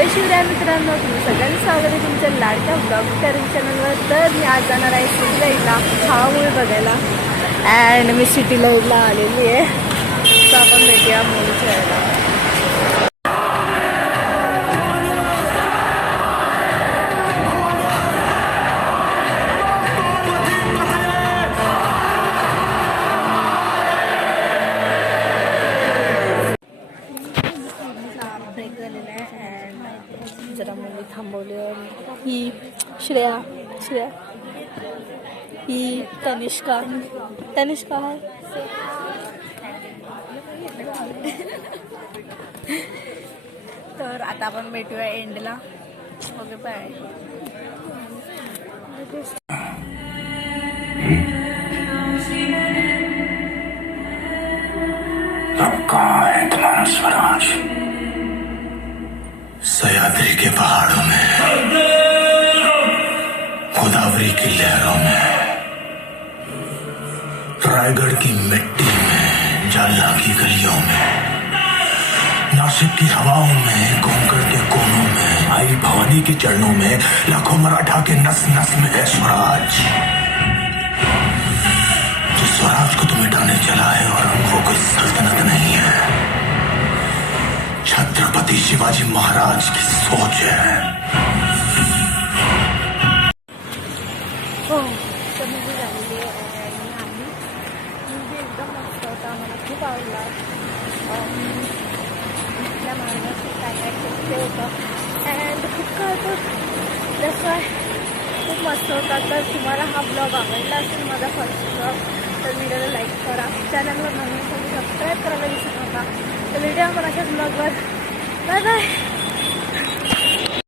जय शिवराय मित्रांनो, तुम्ही सगळ्यांनी स्वागत आहे तुमच्या लाडक्या ब्लॉग कॅरिंग चॅनलवर. तर मी आज जाणार आहे सिटी लाईटला हा मूवी बघायला. अँड मी सिटी लाईटला आलेली आहे. तर आपण भेटूया मूवी खेळायला. ब्रेक झालेला आहे अँड जरा मूवी थांबवली. ही श्रेया ही तनिष्का आहे. तर आता आपण भेटूया एंडला. Okay bye. अब कहाँ है तुम्हारा स्वराज? सह्याद्री के पहाड़ों में, गोदावरी की लहरों में, रायगढ़ की मिट्टी में, जालना की गलियों में, नासिक की हवाओं में, कोंकण के कोनों में, आई भवानी के चरणों में, लाखों मराठा के नस नस में है स्वराज. जिस स्वराज को तुम मिटाने चला है और वो कोई सल्तनत नहीं है, छत्रपति शिवाजी महाराज की सोच है. हो तर मूवी झालेली आहे आणि मूवी एकदम मस्त होता. मला खूप आवडला. आपल्या महाराष्ट्रात काय काय ते होतं अँड खूप काय होतं जसं खूप मस्त होता. तर तुम्हाला हा ब्लॉग आवडला असेल माझा फर्स्ट ब्लॉग तर व्हिडिओला लाईक करा. चॅनलवर नवीन सबस्क्राईब करायला विसरू नका. तर व्हिडिओ आपण अशाच ब्लॉगवर. Bye bye.